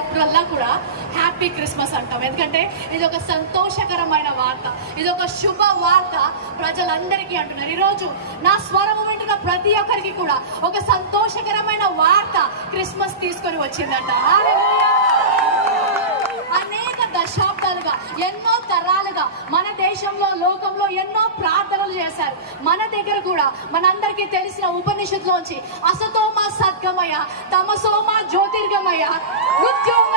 అప్పుడల్లా కూడా happy Christmas అంటాం. ఎందుకంటే ఇది ఒక సంతోషకరమైన వార్త, ఇది ఒక శుభ వార్త ప్రజలందరికీ అంటున్నారు. ఈరోజు నా స్వరం వింటున్న ప్రతి ఒక్కరికి కూడా ఒక సంతోషకరమైన వార్త క్రిస్మస్ తీసుకొని వచ్చిందంట. అనేక దశాబ్దాలుగా, ఎన్నో తరాలుగా మన దేశంలో, లోకంలో ఎన్నో ప్రార్థనలు చేశారు. మన దగ్గర కూడా మనందరికీ తెలిసిన ఉపనిషత్తులోంచి అసతోమ సద్గమయ, తమసోమ జ్యోతిర్గమయ, మృత్యోమ